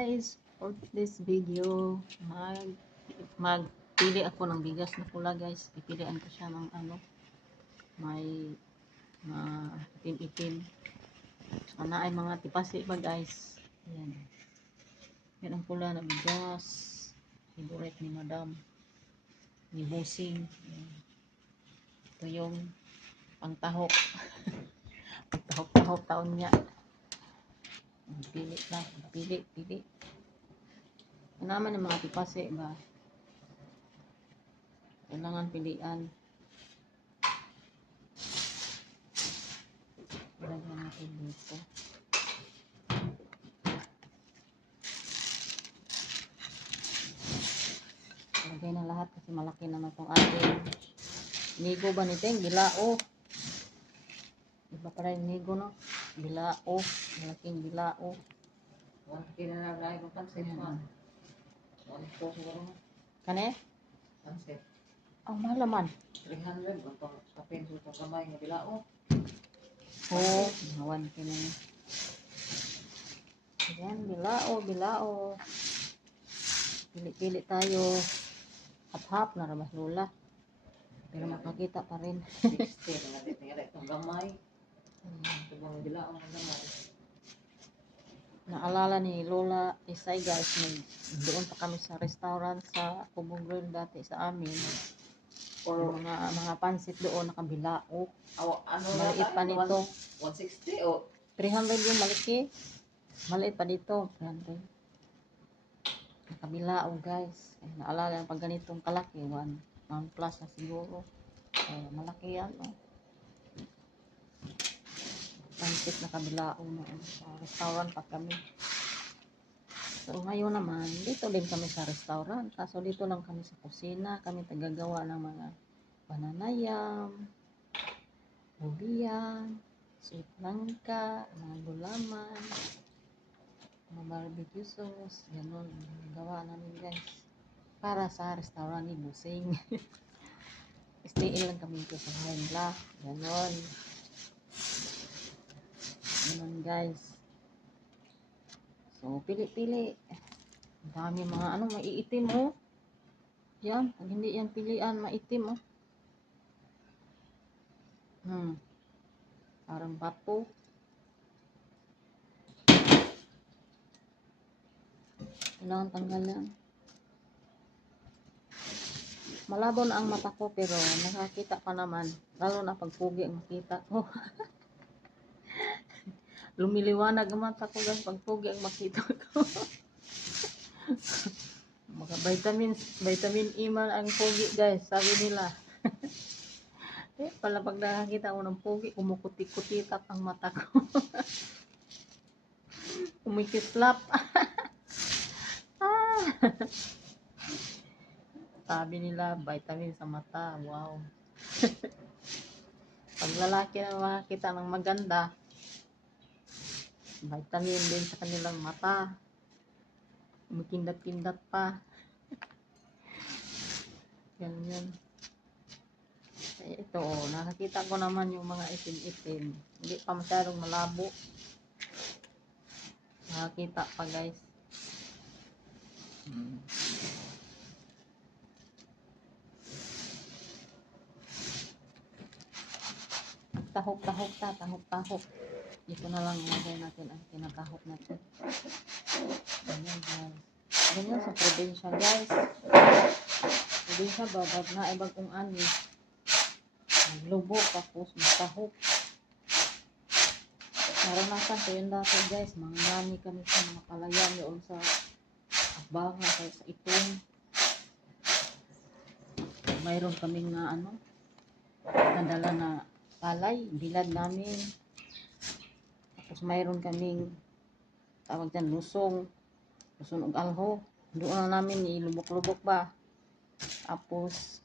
Guys, for this video, magpili ako ng bigas na pula guys. Pipilian ko siya ng may itim-itim. Sana ay mga tipasi ba guys. Yan. Yan ang pula na bigas. Favorite ni Madam. Ni Busing. Yan. Ito yung pangtahok. Pagtahok-tahok taon niya. Pili lang, pili. Ano naman yung mga tipase ba? Kailangan pilian. Ilagyan natin dito. Ilagay na lahat kasi malaki naman itong ating nigo ba niteng? Bilao. Iba pa rin nigo no? Bilao. Malaking bilao. Kaya na lang yung pansit mo. Ito siguro mo. Kane? Pansit. Ang mahal naman. 300. Ito kapenso ito kamay nga bilao. Oo. Nawan ka na. Ayan, bilao. Pili-pili tayo. Hap-hap na ramas lula. Pero makakita pa rin. 60. Nga dito nga itong gamay. Ito mga bilao ng gamay. Naalala ni Lola Isay guys, doon pa kami sa restaurant sa Kubong Grill dati sa amin. Or mga pansit doon nakabilao. Ano Maliit pa nito. 160 o 300 yung malaki. Maliit pa dito. 300. Nakabilao guys. Naalala pag ganitong kalaki, 1 plus na siguro. Malaki yan. Pansit na kabilao noon sa restaurant pa kami. So ngayon naman, dito din kami sa restaurant. Kaso dito lang kami sa kusina. Kami tagagawa ng mga bananayam, lubian, sweet langka, mga gulaman, mga barbecue sauce. Ganon, gawa namin guys. Para sa restaurant ni Busing. Stay in lang kami dito sa Hangla. Ganon. Ganon guys. So, pili-pili. Ang dami mga maiitim oh. Yan, pag hindi yan pilian, maitim oh. Parang bato. Kailangan tanggalan. Malabo na ang mata ko pero nakakita pa naman. Lalo na pag pugi ang makita ko. Lumiliwanag ang mata ko guys pag pugi ang makita ko. Mga vitamin E man ang pugi guys, sabi nila. Pala pag nakakita ko ng pugi, kumukuti-kutitat ang mata ko. Kumikislap. Sabi nila, vitamin sa mata. Wow. Pag lalaki na makakita ng maganda, vitamin din sa kanilang mata. Kumikindat-kindat pa. Ganyan. Ito, nakakita ko naman yung mga itim-itim. Hindi pa masyadong malabo. Nakakita pa guys. Tahok-tahok. Dito na lang ilagay natin ang tinatahok natin. Ganyan guys. Ganyan sa probinsya guys. Probinsya babag na ibang kung ani. Lubo tapos matahok. Naranasan ko yun dati guys. Mangani kami sa mga palayan yun sa Abanga sa Itong. Mayroon kaming na nadala na palay, bilad namin. Tapos mayroon kaming tawag dyan, lusong ug alho. Doon na namin ilubok-lubok ba. Tapos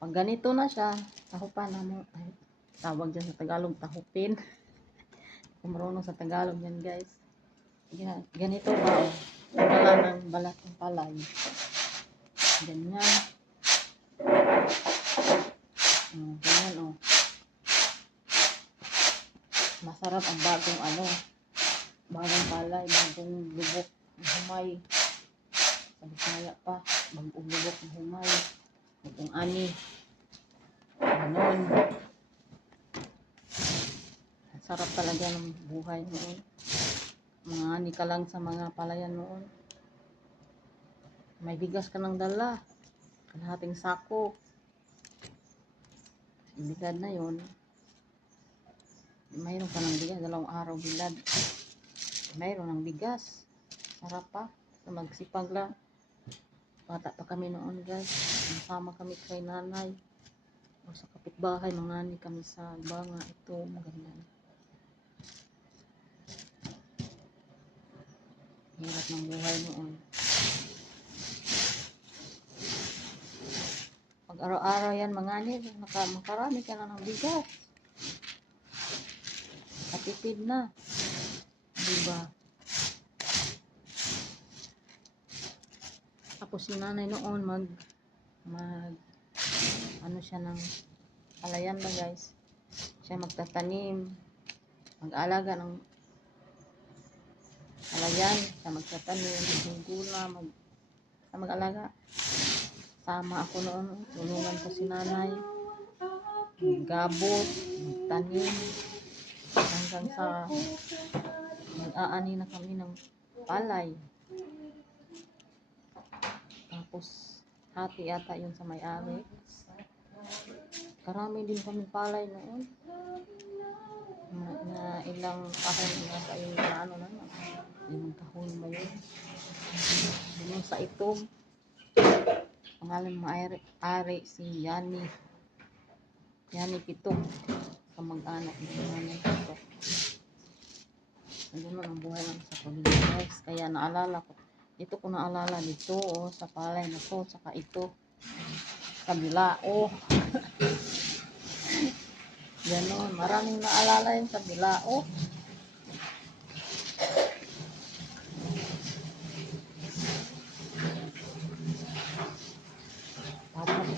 pag ganito na siya, tahupan namin. Tawag dyan sa Tagalog, tahupin. Kung marunong sa Tagalog yan guys. Ganito ba? Wala ng balat ng palay. Ganyan. Ganyan oh. Masarap ang bagong bagong palay, bagong lubok ng humay. Sa Bisaya pa, bagong lubok ng humay. Bagong ani. Ganon. Sarap talaga ng buhay noon. Mga ani ka lang sa mga palayan noon. May bigas ka ng dala. Kalahating sako. Bilad na yon. Mayroon ka ng bigas. 2 araw bilad. Mayroon ng bigas. Sarap pa. Magsipag lang. Bata pa kami noon guys. Masama kami kay nanay. O sa kapitbahay. Mga ani kami sa banga. Ito. Ganyan. Hirap ng buhay noon. Pag araw-araw yan mga ani, makarami ka na ng bigas. Katipid na. Diba? Tapos si nanay noon ano siya ng palayan ba guys. Siya magtatanim. Mag-alaga ng palayan. Siya magtatanim. Mag-alaga. Sama ako noon, tulungan ko si nanay, gabot, magtanim, hanggang sa mag-aani na kami ng palay. Tapos, hati yata yun sa may-ari. Karami din kami palay noon. Na ilang kahon na yung ano na, 5 kahon ba yun? Yun sa itong. Pangalan ari si Yani Pitong sa mag-anak ni Nanay Pitong. Ano ang buhay lang sa pamilya guys. Kaya naalala ko. Dito ko naalala dito sa palay na to. Saka ito. Sa Bilao. Ganon. Maraming naalala yun sa Bilao.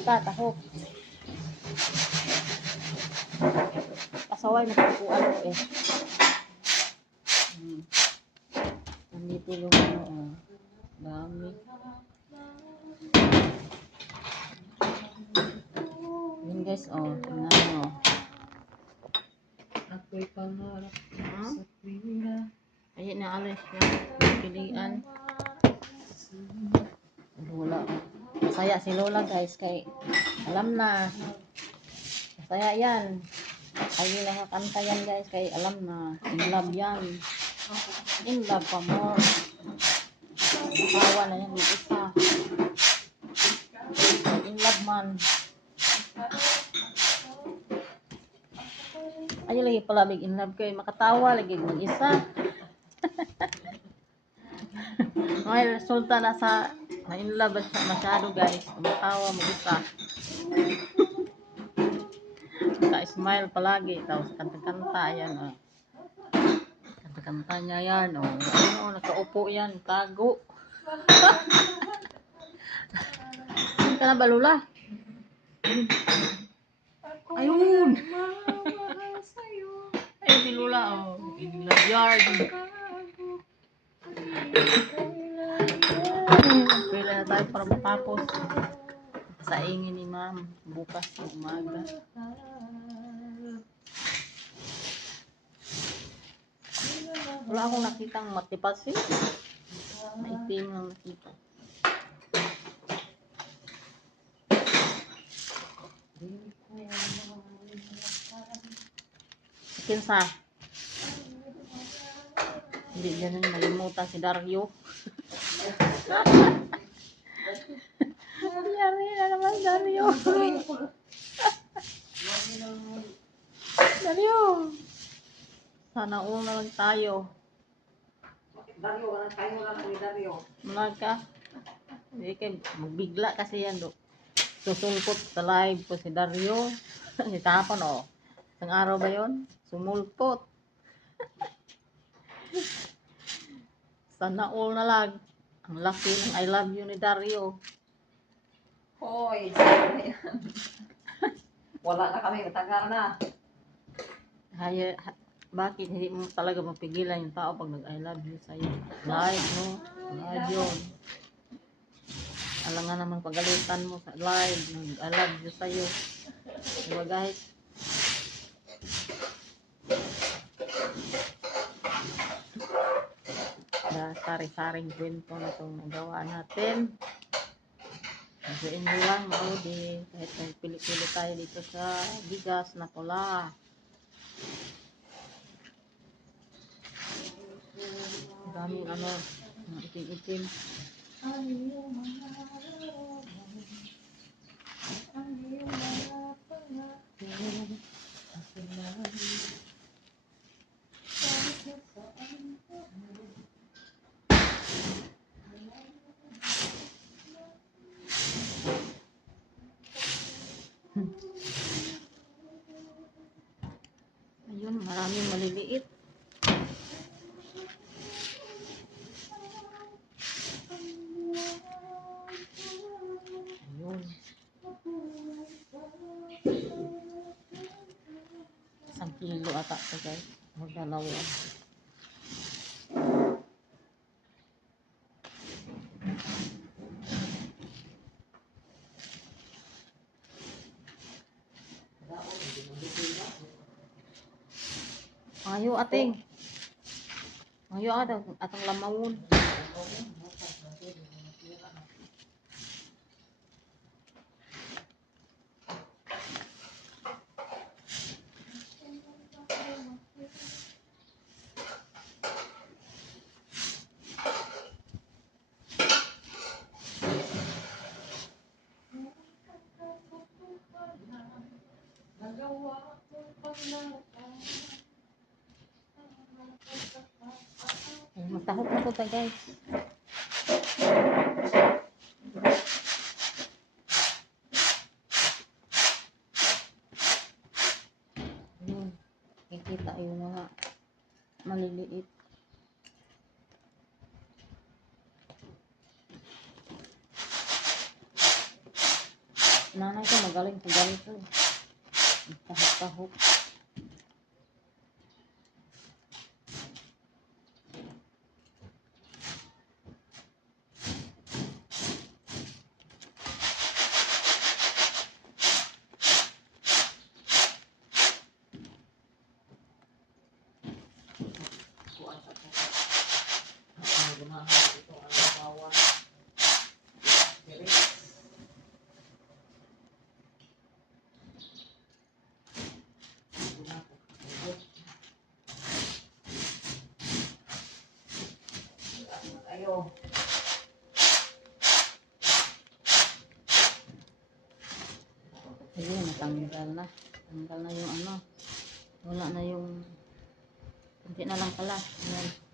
Tahok. Pasaway magpupuan ko eh. Nandito yung ano, dami. Yun guys, tingnan nyo. Ako'y pangarap sa tuwina. Ayun na alis siya. Pilihan. Lola. Masaya si Lola guys. Kay alam na. Masaya yan. Ayun lang kanta yan guys. Kay alam na. In love yan. In love pa more. Nakawa na yan. Isa. In love man. Ayun lagi pala big in love kay makatawa lagi mag-isa. May resulta na sa in love masyado guys. Kumatawa mag-isa. Smile palagi. Tapos kanta-kanta yan. Kanta-kanta niya yan. Nakaupo yan. Tago. Ka na ba Lola? Ayun. Ayun si Lola. In love yard. Pila na tayo para matapos. Sa ingin ni ma'am. Bukas na umaga. Wala akong nakitang matipas eh. Maitim lang nakita. Kinsa? Hindi ganun malimutan si Dario. Yari na naman Dario. Dario. Sana all na lang tayo. Dario, tayo lang ni Dario. Manag ka? Hindi kayo magbigla kasi yan do. Susulpot sa live po si Dario. Itapon Isang araw ba yun? Sumulpot. Sana all na lang. Ang laki ng I love you ni Dario. Hoy, wala na kami, katagal na. Bakit hindi mo talaga mapigilan yung tao pag nag-I love you sa'yo? Live, no? Live yun. Alam nga naman pagalitan mo sa live, nag-I love you sa'yo. Diba guys? Sari-saring kwento na itong nagawa natin. Enjoy lang, maudi. Kahit pili-pili tayo dito sa bigas na pula. Daming ano, mga itim-itim. Ayun, maraming maliliit. Ayun. Isang kilo ata ito guys. O dalawa. Ayo ating. Ayo atong lamawon. Magtahok na to tayo guys. Ayun. Kikita yung mga maliliit. Nanay ko magaling sa ganito. Tahok-tahok. Ayo. Ayun, natanggal na. Tanggal na yung ano. Wala na yung kunti na lang pala. Ayan.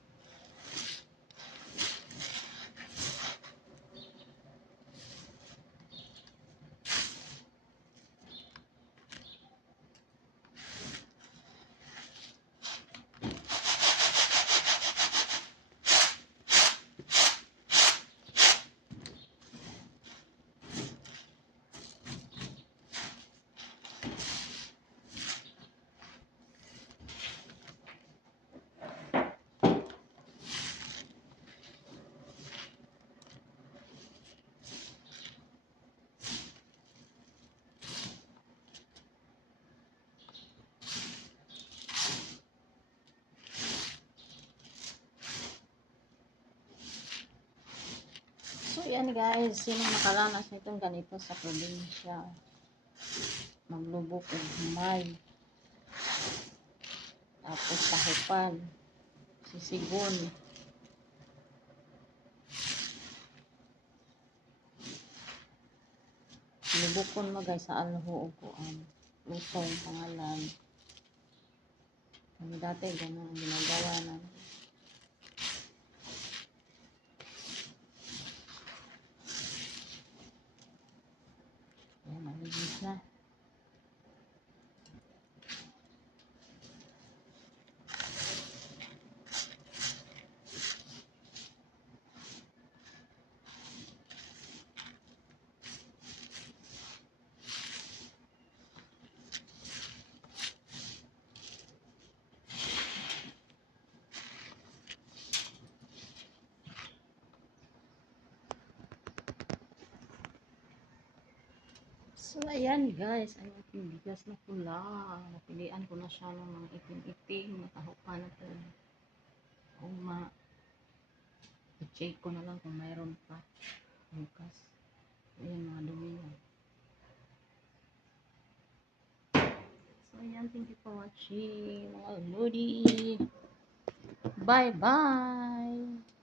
So yan guys, sino nakaranas nitong ganito sa probinsya? Maglubok ng humay. Tapos tahupan. Sisigon. Lubokon mo guys sa alho o kuan. Lutong pangalan. Kami dati ganun ang ginagawa na. Ayan, malinis na. So, ayan guys, ang ating bigas na pula. Napilian ko na siya ng mga itim-itim. Nakahupa na po. Kung i-check ko na lang kung mayroon pa. Bukas. Ayan, mga dumi yan. So, ayan. Thank you for watching. Mga lodi. Bye-bye.